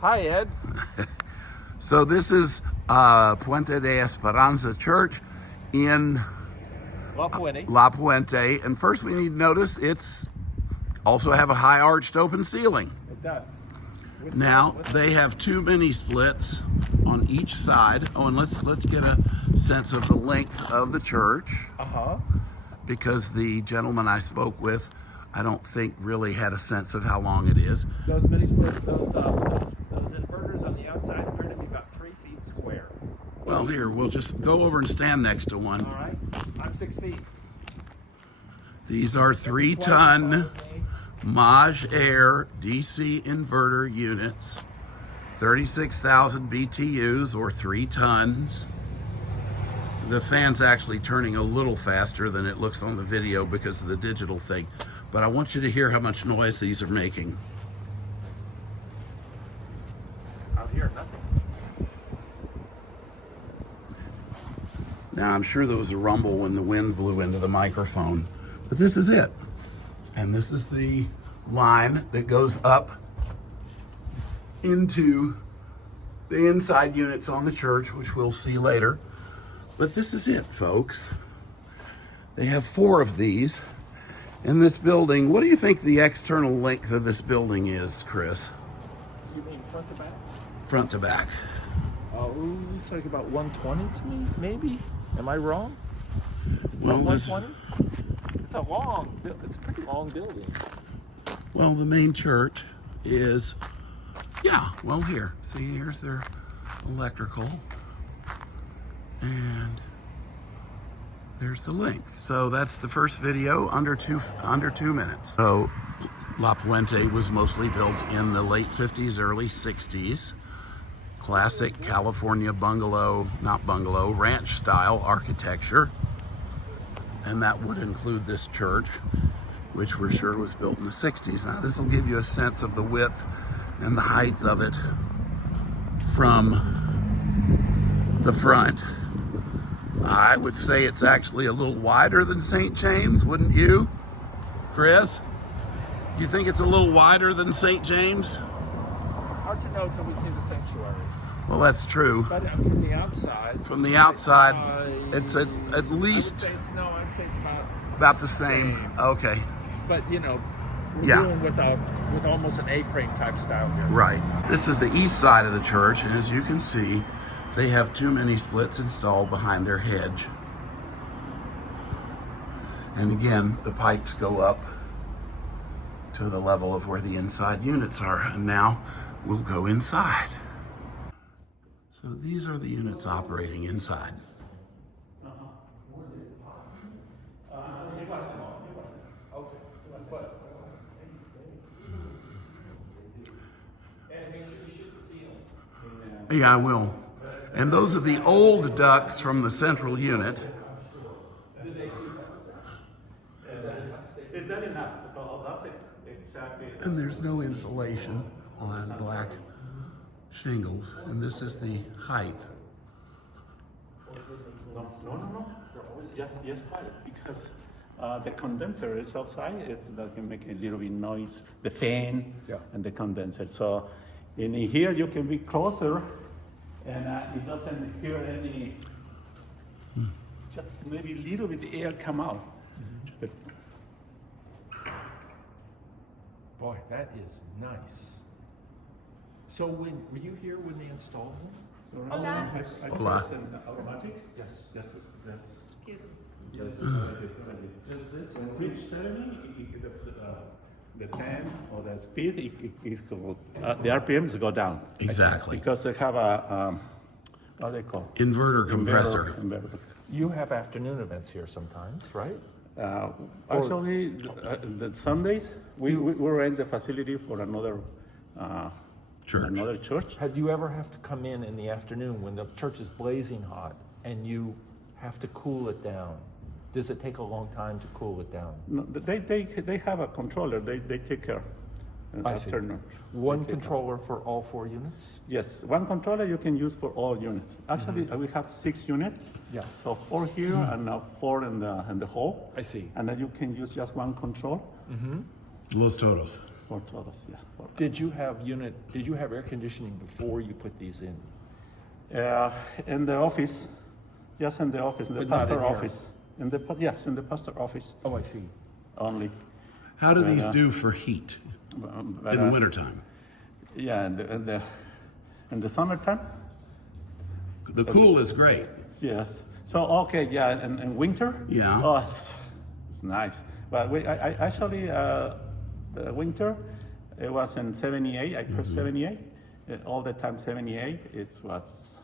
Hi, Ed. So this is Puente de Esperanza Church in Puente. La Puente. And first we need to notice it's also have a high arched open ceiling. It does. Now they have two mini splits on each side. Oh, and let's get a sense of the length of the church. Because the gentleman I spoke with, I don't think really had a sense of how long it is. Those mini splits, those inverters on the outside appear to be about 3 feet square. Well, here, we'll just go over and stand next to one. All right. I'm 6 feet. These are 3-ton Mage Air DC inverter units, 36,000 BTUs or 3 tons. The fan's actually turning a little faster than it looks on the video because of the digital thing. But I want you to hear how much noise these are making. Out here, nothing. Now, I'm sure there was a rumble when the wind blew into the microphone, but this is it. And this is the line that goes up into the inside units on the church, which we'll see later. But this is it, folks. They have 4 of these in this building. What do you think the external length of this building is, Chris? You mean front to back? Front to back. Oh, it's like about 120 to me, maybe? Am I wrong? Well, 120? It's a pretty long building. Well, the main church is, yeah, well, here. See, here's their electrical. And there's the length. So that's the first video, under two minutes. So La Puente was mostly built in the late 50s, early 60s. Classic California ranch style architecture. And that would include this church, which we're sure was built in the 60s. Now this will give you a sense of the width and the height of it from the front. I would say it's actually a little wider than St. James, wouldn't you, Chris? You think it's a little wider than St. James? Hard to know until we see the sanctuary. Well, that's true. But from the outside. From the outside, it's at least. I'd say it's about the same. Okay. But we're dealing with almost an A-frame type style here. Right. This is the east side of the church, and as you can see, they have 2 mini splits installed behind their hedge. And again, the pipes go up to the level of where the inside units are. And now we'll go inside. So these are the units operating inside. Yeah, I will. And those are the old ducts from the central unit. Is that enough? That's it. Exactly. And there's no insulation on black shingles. And this is the height. No. They're always just high because the condenser is outside. That can make a little bit noise. The fan and the condenser. So in here you can be closer. And it doesn't hear any, just maybe a little bit air come out. But boy, that is nice. So were you here when they installed them? so Hola. automatic? Yes. Excuse me. Yes. Just this. When reach 70, the time or the speed, the RPMs go down. Exactly. Because they have a, what they call? Inverter compressor. Inverter. You have afternoon events here sometimes, right? Actually, the Sundays, we rent the facility for another church. Had you ever have to come in the afternoon when the church is blazing hot and you have to cool it down? Does it take a long time to cool it down? No, they have a controller. They take care. I see. Afternoon. One controller for all 4 units? Yes, one controller you can use for all units. Actually, we have 6 units. Yeah. So 4 here and 4 in the hall. I see. And then you can use just one control. Los Toros. For todos, yeah. Did you have air conditioning before you put these in? In the office, yes, in the office, in the But not pastor in here. office. In the pastor office Oh, I see. only. How do these do for heat But, in the wintertime? Yeah, in the summertime, The cool is great. yes. So okay, yeah, in winter, Yeah. oh, it's nice. But I actually the winter, it was in 78. I pressed 78. All the time 78. It's what's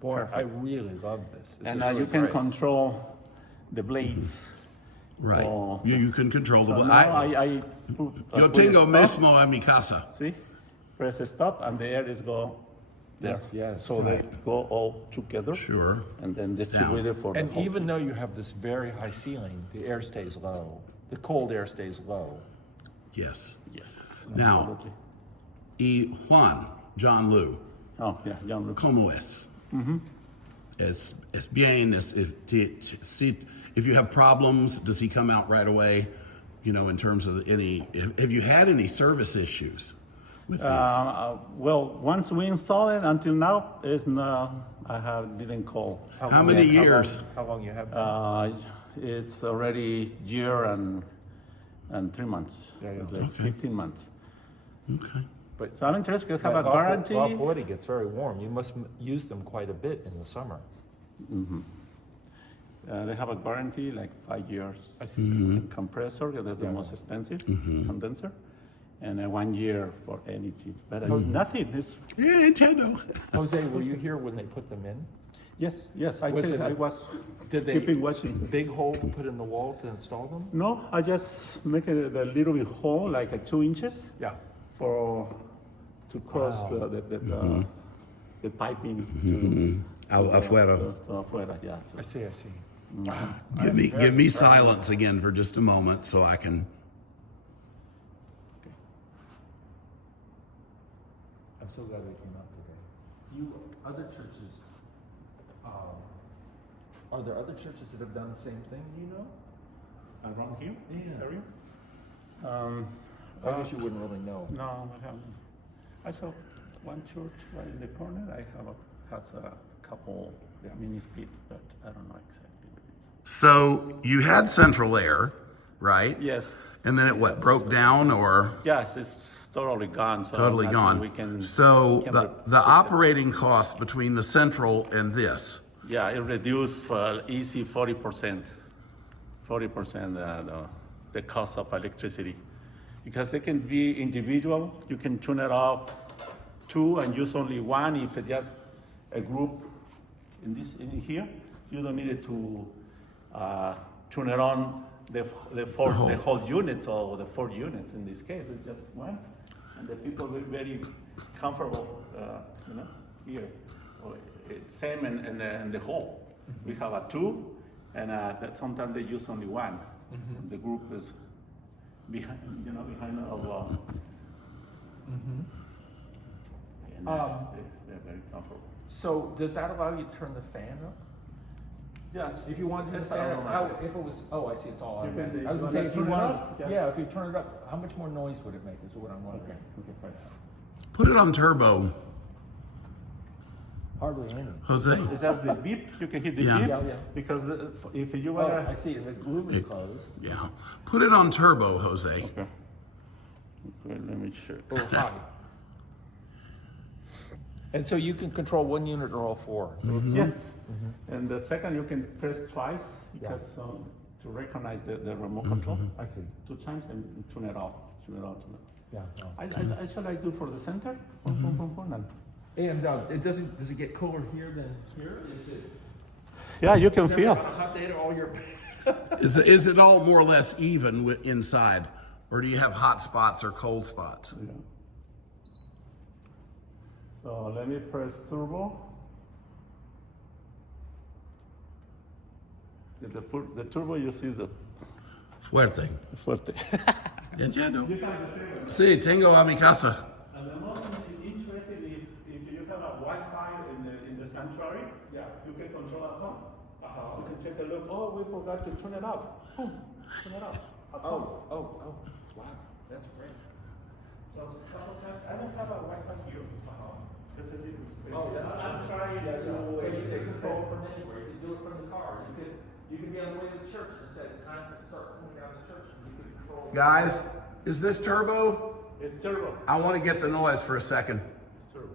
Boy, I really love this. This and is really you can great. control the blades. Right. Oh. You can control the So blade. now I put, Yo put a tengo stop. mismo en mi casa. See, press stop and the air is go there. Yes. So they go all together. Sure. And then distributed for the And whole even though you have this very high ceiling, the air stays low. The cold air stays low. Yes. Yes. Now, Absolutely. Y Juan, John Liu, Oh yeah, John Liu. ¿cómo es? Es bien, if you have problems, does he come out right away? You know, in terms of have you had any service issues with these? Well, once we install it, until now, is no, didn't call. How many years? How long you have? It's already year and 3 months. Yeah, yeah. It's like 15 months. Okay. But So I'm interested because have a La guarantee. Puente gets very warm. You must use them quite a bit in the summer. They have a guarantee, like 5 years. Compressor, that's the most expensive condenser, and 1 year for anything. But nothing. It's, Yeah, Nintendo. Jose, were you here when they put them in? yes. I Was tell you, it I a- was Did they keeping watching. big hole to put in the wall to install them? No, I just make a little bit hole, like 2 inches, Yeah. to cross the piping Afuera. to afuera. Yeah. I see. Give me silence again for just a moment so I can. I'm so glad we came out today. Other churches, are there other churches that have done the same thing, do you know? Around here, Yeah. area? I guess you wouldn't really know. No, I haven't. I saw one church right in the corner. I has a couple mini splits, but I don't know exactly what it is. So you had central air, right? Yes. And then it broke down or Yes, it's totally gone. So totally nothing gone? We can. So can the fix it. operating cost between the central and this. Yeah, it reduced for easy 40%. 40% the cost of electricity, because they can be individual. You can tune it off 2 and use only 1. If it's just a group in here, you don't need it to tune it on the whole units or the 4 units. In this case, it's just 1, and the people will be very comfortable. Here, it's same in the whole. We have a 2, and that sometimes they use only 1. The group is behind of. And they're very comfortable. So does that allow you to turn the fan up? Yes. If you wanted to Yes, fan I it, don't know. how, if it was, I see, it's all You can- automatic. I was you gonna say, wanna if you turn it wanted, off? Yes. yeah, if you turn it up, how much more noise would it make is what I'm wondering. Put it on turbo, Hardly any. Jose. It's just the beep. You can hit the Yeah. beep Yeah. because if you Oh, wanna. I see, and the glue is closed. Yeah. Put it on turbo, Jose. Okay. Okay, let me check. Or high. And so you can control 1 unit or all 4. Yes. And the second you can press twice because to recognize the remote control. I see. 2 times and tune it off. Tune it off. Yeah. I shall I do for the center? Boom, boom, boom, boom, and- And does it get cooler here than here? Is it? Yeah, you can Is feel. every hot day to all your? Is it all more or less even inside, or do you have hot spots or cold spots? Yeah. So let me press turbo. The turbo, you see the Fuerte. fuerte. Entiendo. Sí, tengo a mi casa. And the most interesting, if you have a Wi-Fi in the sanctuary, you can control at home. You can take a look. Oh, we forgot to turn it off. Boom, turn it off. At home. Oh, wow, that's great. So Plus a couple times. I don't have a Wi-Fi here. There's a little space. Oh, that's I'm fine. trying Yeah, to you can extend. control from anywhere. You can do it from the car. You could be on the way to the church and say it's time to start coming down to church. And you could control. Guys, is this turbo? It's turbo. I want to get the noise for a second. It's turbo.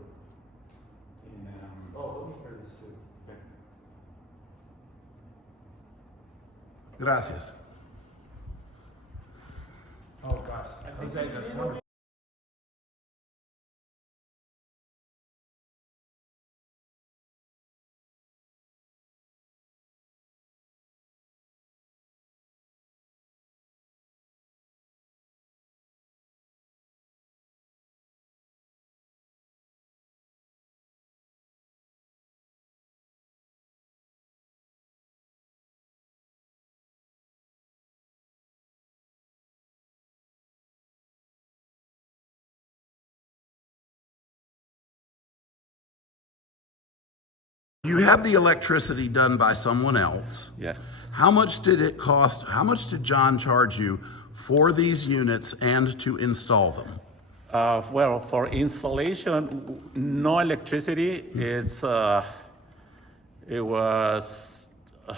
And, Oh, let me hear this too. Gracias. Oh gosh, Jose, that's wonderful. You had the electricity done by someone else. yes. How much did it cost? How much did John charge you for these units and to install them? Well, for installation, no electricity. It was, God,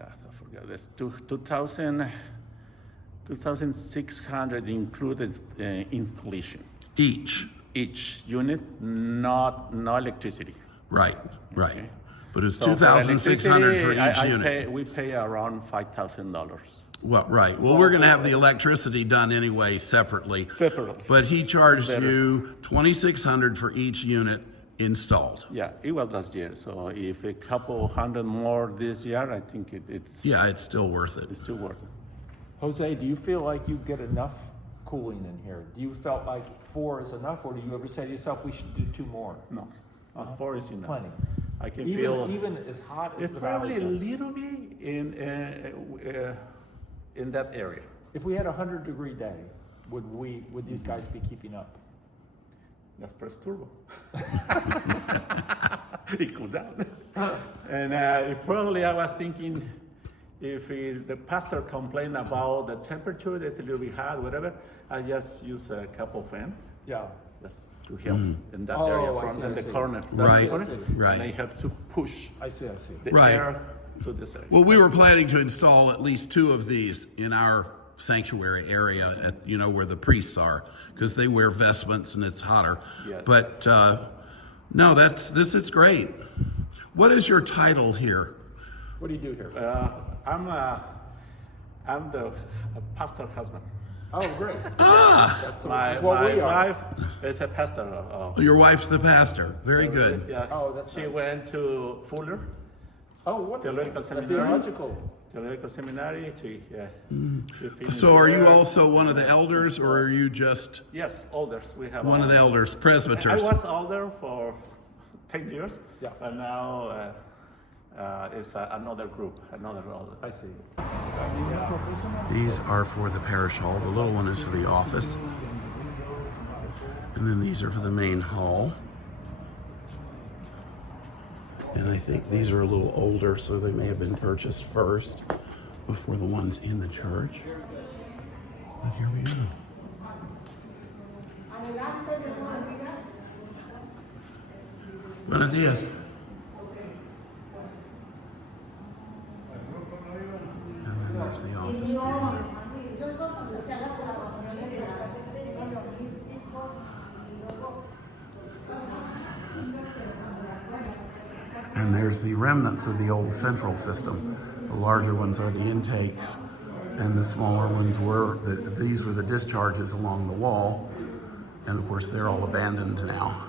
I forgot this, 2,600 included installation. Each unit, no electricity. Right. Okay. But it's So for 2,600 for electricity, each unit. we pay around $5,000. Well, right. Well, we're going to have the electricity done anyway separately. Separately. But he charged you 2,600 for each unit installed. Yeah, it was last year. So if a couple hundred more this year, I think it's Yeah, it's still worth it. it's still working. Jose, do you feel like you get enough cooling in here? Do you felt like 4 is enough, or do you ever say to yourself, we should do 2 more? No, 4 is enough. Plenty. I can feel Even as hot as it's the probably valley a gets. little bit in that area. If we had a 100-degree day, would these guys be keeping up? Let's press turbo. It cooled down. And probably I was thinking if the pastor complained about the temperature, that's a little bit hot, whatever, I just use a couple fans Yeah. just to help in that Oh, area I from see, in I the see. corner. Right, Corner, right. And I have to push I see. the Right. air to this area. Well, we were planning to install at least 2 of these in our sanctuary area at, where the priests are, because they wear vestments and it's hotter. Yes. But, no, this is great. What is your title here? What do you do here? I'm the pastor husband. Oh, great. That's My what we are. wife is a pastor. Your wife's the pastor. Very good. Yeah. Oh, that's she nice. went to Fuller Oh, what? Theological The Seminary. theological. Theological Seminary. She finished So are you there. also one of the elders, or are you just Yes, elders. We have one of the elders, I presbyters? was elder for 10 years. Yeah. But now it's another group, another elder. I see. These are for the parish hall. The little one is for the office. And then these are for the main hall. And I think these are a little older, so they may have been purchased first before the ones in the church. But here we go. Buenos días. And then there's the office there. And there's the remnants of the old central system. The larger ones are the intakes, and the smaller ones these were the discharges along the wall. And of course, they're all abandoned now.